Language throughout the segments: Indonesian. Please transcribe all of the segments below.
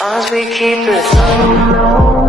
long as we keep it low.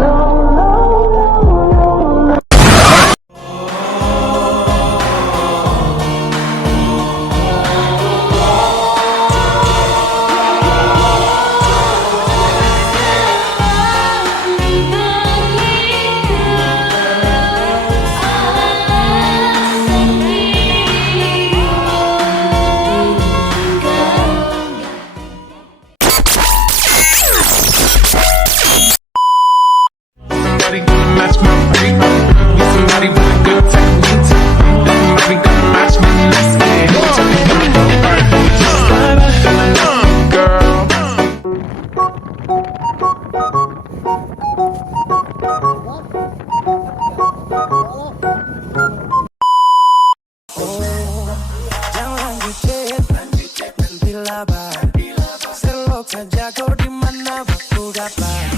Selok saja kau di mana aku dapat.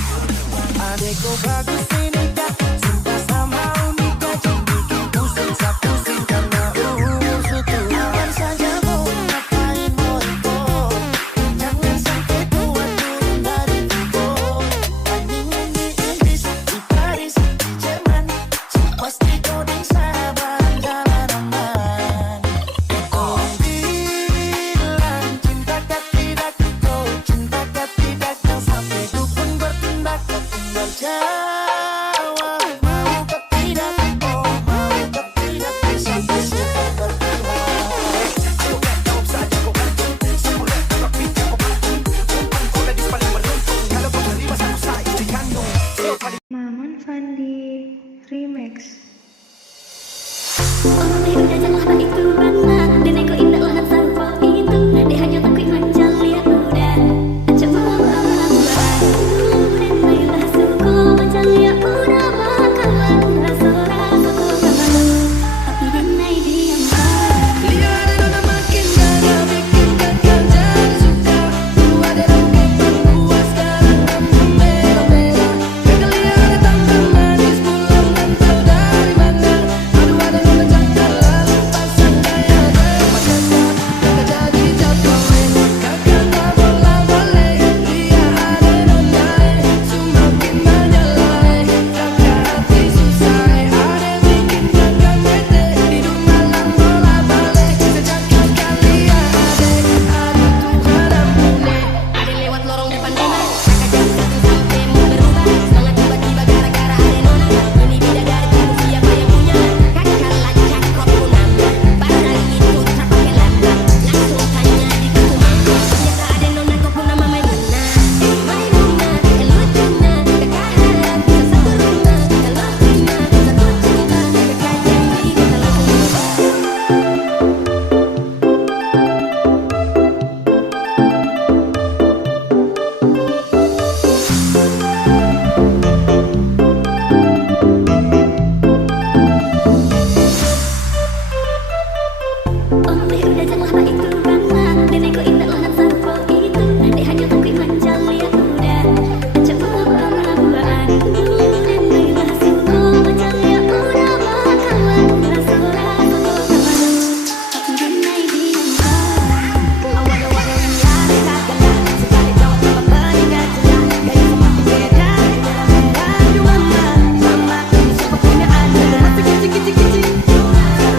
Adekku bagus ini kak, cinta sama unika, jangan bikin pusing pusing karena suatu. Jangan saja mau ngapain mau, jangan sampai buat turun dari toko. Bandingin di Inggris, di Paris, di Jerman, pasti kau dan sabar jalan aman. Kau bilang cinta kak tidak, kau cinta kak tidak, yang sampai dukun bertindak, kau tinggal jawab mau kak tidak, oh mau kak tidak, sampai sekarang bertindak. Ayo kak jawab saja kau gantung, sebulan tapi kau gantung, kau gadis paling beruntung, kalau kau terima satu saat dikandung. Maman Fandi Remix. Orang udah janganlah pak itu bangga, nenekku indah orang sarpo itu, dia hanya takut manja lihat udah, coba buat dan marilah suku manja lihat udah bakalan rasa-rasa ku kemalu, tapi denai diam kan. Lihat ada makin gaya bikin kakak jadi suka, lu ada kepan puas sekarang kamu merah-merah, kekelian tampil manis pulang rantau dari mana, aduh ada nona cakar lalu pasang gaya bermata, kakak jadi jatuh kakak tak boleh lihat ada nona semakin menyalai, kakak hati susah ada bikin kakak bete, hidup malam bola balik sejak kakak lihat aduh Tuhan ampuni. Ada lewat lorong depan rumah, kakak jam 1 sampai mau berubah, semangat tiba-tiba gara-gara ada nona, ini bidadari kamu siapa yang punya, kakak lacak kok punam, baru hari itu terpakai lambang, langsung tanya di kutu mama, ternyata ada nona kok punam mamai mana, Maimuna, Elutuna, kakak harap bisa satu rumah, kalau terima satu cinta, kakak janji kita langsung berubah. Oh udah janganlah pak itu bangga, nenekku indah orang sarpo itu, dia hanya takut manja lihat udah, coba buat dan marilah suku manja lihat udah bakalan rasa-rasa ku kemalu, tapi denai diam kan. Awal-awal lihat kagak, sekali jawab sama peninggal jelas, gaya semakin beda, merah-merah dua mama, suka punya anak, masih kecil-kecil,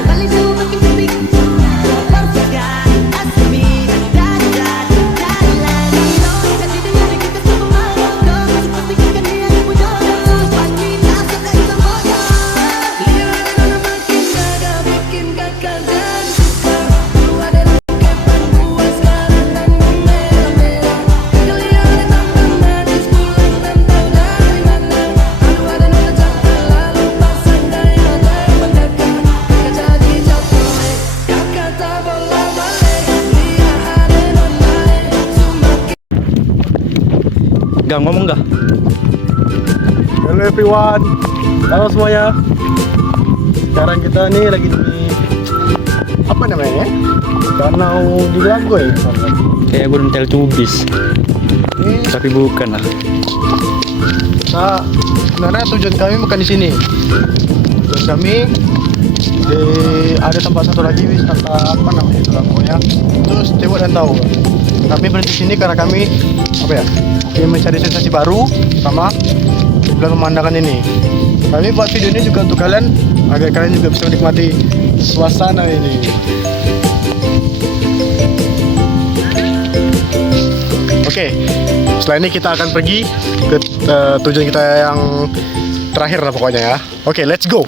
balik dulu makin kepik. Gak ngomong gak? Hello everyone, halo semuanya. Sekarang kita nih lagi di apa namanya? Danau di Lagoy. Kayak gunung Teltubis. Tapi bukan lah. Nah, sebenarnya tujuan kami bukan di sini. Tujuan kami Ada tempat satu lagi wisata apa namanya itu lah pokoknya. Terus coba dan tahu. Kami berhenti sini karena kami ingin mencari sensasi baru sama dan pemandangan ini. Kami buat video ini juga untuk kalian agar kalian juga bisa menikmati suasana ini. Oke, setelah ini kita akan pergi ke tujuan kita yang terakhir lah pokoknya ya. Oke, let's go.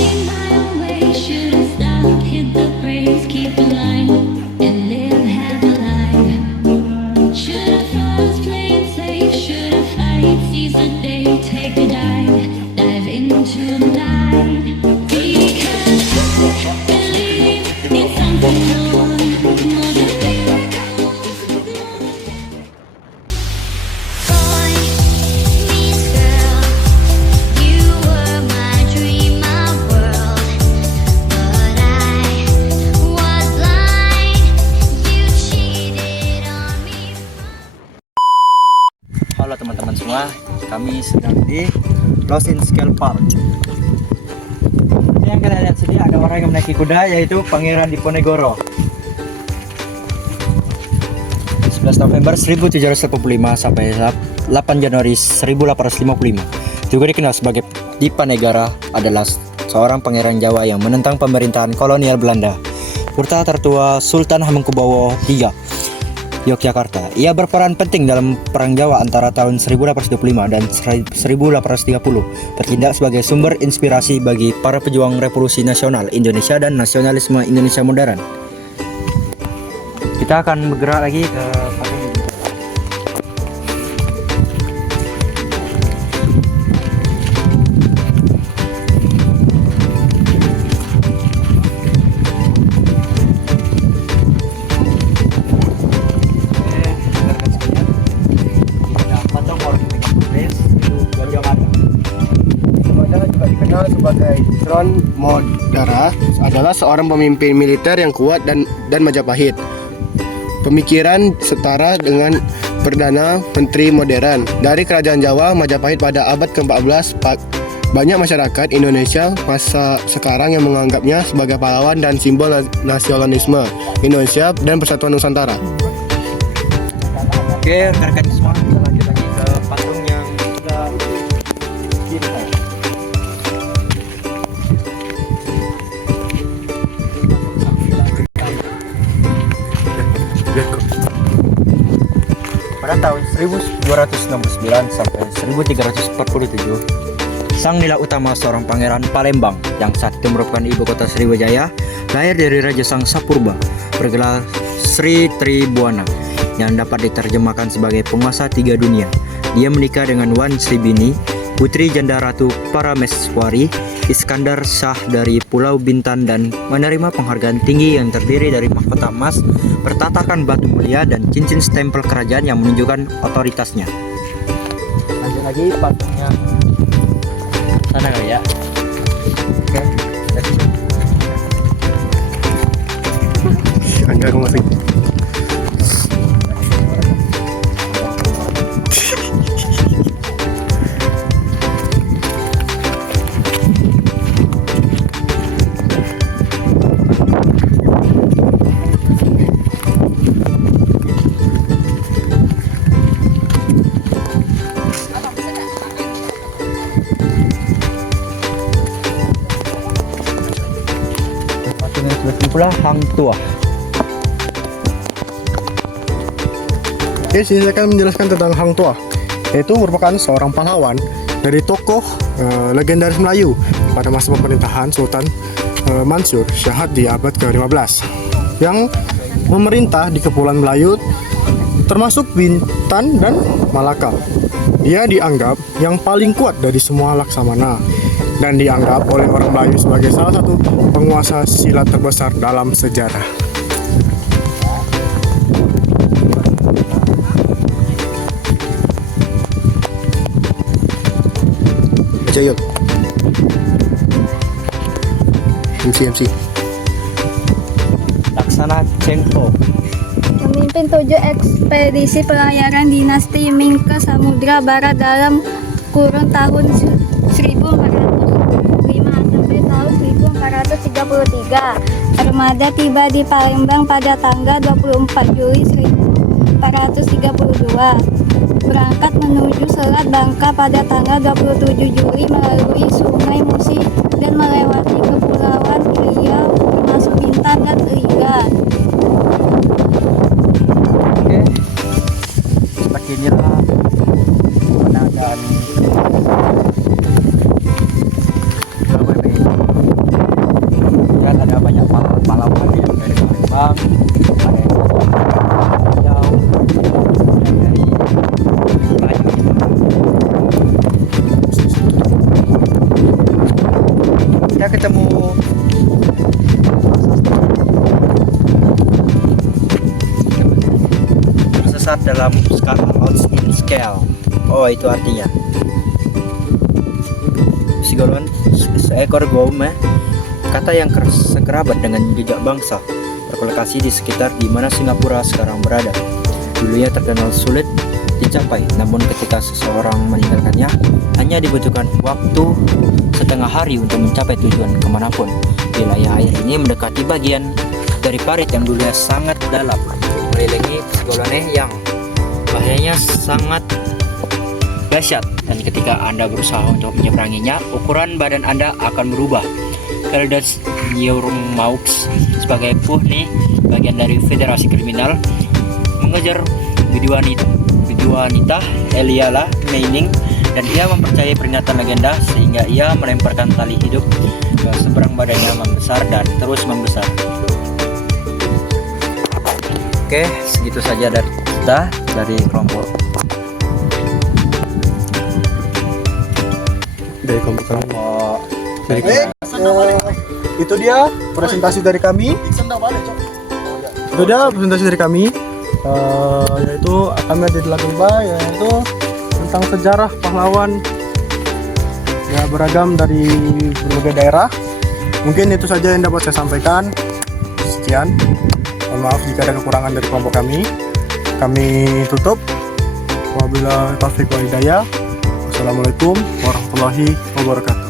In my own way, should have stopped, hit the brakes, keep the line, and live half a life. Should have first played safe, should have fight, seize the day, take a dive into the night. Because I believe in something more than boy meets girl. You were my dream of world, but I was blind. You cheated on me. Halo teman-teman semua, kami sedang di Lost in Scale Park. Ini yang kalian lihat sini ada orang yang menaiki kuda, yaitu Pangeran Diponegoro. 11 November 1785 sampai 8 Januari 1855. Juga dikenal sebagai Diponegoro, adalah seorang pangeran Jawa yang menentang pemerintahan kolonial Belanda. Putra tertua Sultan Hamengkubuwono III, Yogyakarta. Ia berperan penting dalam Perang Jawa antara tahun 1825 dan 1830, bertindak sebagai sumber inspirasi bagi para pejuang revolusi nasional Indonesia dan nasionalisme Indonesia modern. Kita akan bergerak lagi ke patung ini. Juga dikenal sebagai Tron Modara, adalah seorang pemimpin militer yang kuat dan Majapahit. Pemikiran setara dengan Perdana Menteri modern dari Kerajaan Jawa Majapahit pada abad ke-14. Banyak masyarakat Indonesia masa sekarang yang menganggapnya sebagai pahlawan dan simbol nasionalisme Indonesia dan Persatuan Nusantara. Oke, rekan-rekan semua, kita lanjut lagi ke patung yang sudah didesain. Pada tahun 1269 sampai 1347, sang nila utama seorang pangeran Palembang yang saat itu merupakan ibu kota Sriwijaya lahir dari Raja Sang Sapurba bergelar Sri Tribuana, yang dapat diterjemahkan sebagai penguasa tiga dunia. Dia menikah dengan Wan Sribini, putri janda Ratu Parameswari Iskandar Shah dari Pulau Bintan, dan menerima penghargaan tinggi yang terdiri dari mahkota emas bertatakan batu mulia dan cincin stempel kerajaan yang menunjukkan otoritasnya. Lanjut lagi patungnya sana kali ya. Oke. Enggak, aku masih. Patung yang sebelah sini pula Hang Tuah. Oke, sini saya akan menjelaskan tentang Hang Tuah, yaitu merupakan seorang pahlawan dari tokoh legendaris Melayu pada masa pemerintahan Sultan Mansur Shah di abad ke-15. yang memerintah di Kepulauan Melayu, termasuk Bintan dan Malaka. Dia dianggap yang paling kuat dari semua laksamana dan dianggap oleh orang Melayu sebagai salah satu penguasa silat terbesar dalam sejarah. Baca yuk. MC. Laksana Chengho. Pemimpin 7 ekspedisi pelayaran dinasti Ming ke Samudra Barat dalam kurun tahun 1405 sampai tahun 1433. Armada tiba di Palembang pada tanggal 24 Juli 1432. Berangkat menuju Selat Bangka pada tanggal 27 Juli melalui Sungai Musi dan melewati Kepulauan Riau termasuk Bintan dan Riga. Oke, seperti inilah penadaan ya, ada banyak pahlawan yang dari Palembang, ada yang dari Riau, ada dari Melayu. Kita ketemu tersesat dalam skala Austin scale. Oh, itu artinya Sigolon seekor gome, kata yang sekerabat dengan jejak bangsa, berlokasi di sekitar di mana Singapura sekarang berada. Dulunya terkenal sulit dicapai, namun ketika seseorang meninggalkannya, hanya dibutuhkan waktu setengah hari untuk mencapai tujuan kemanapun. Wilayah air ini mendekati bagian dari parit yang dulunya sangat dalam, mengelilingi Sigolone yang bahayanya sangat dahsyat, dan ketika Anda berusaha untuk menyeberanginya, ukuran badan Anda akan berubah. Elders Neuromaux sebagai Puhni, bagian dari Federasi Kriminal, mengejar Biduanita Eliala Meining, dan ia mempercayai peringatan legenda sehingga ia melemparkan tali hidup ke seberang badannya, membesar dan terus membesar. Oke, segitu saja dari kita, dari kelompok Itu dia presentasi dari kami. Yaitu kami ada di Lagomba, yaitu tentang sejarah pahlawan ya, beragam dari berbagai daerah. Mungkin itu saja yang dapat saya sampaikan. Sekian. Mohon maaf jika ada kekurangan dari kelompok kami. Kami tutup. Wabillahi taufiq wal hidayah. Wassalamualaikum warahmatullahi wabarakatuh.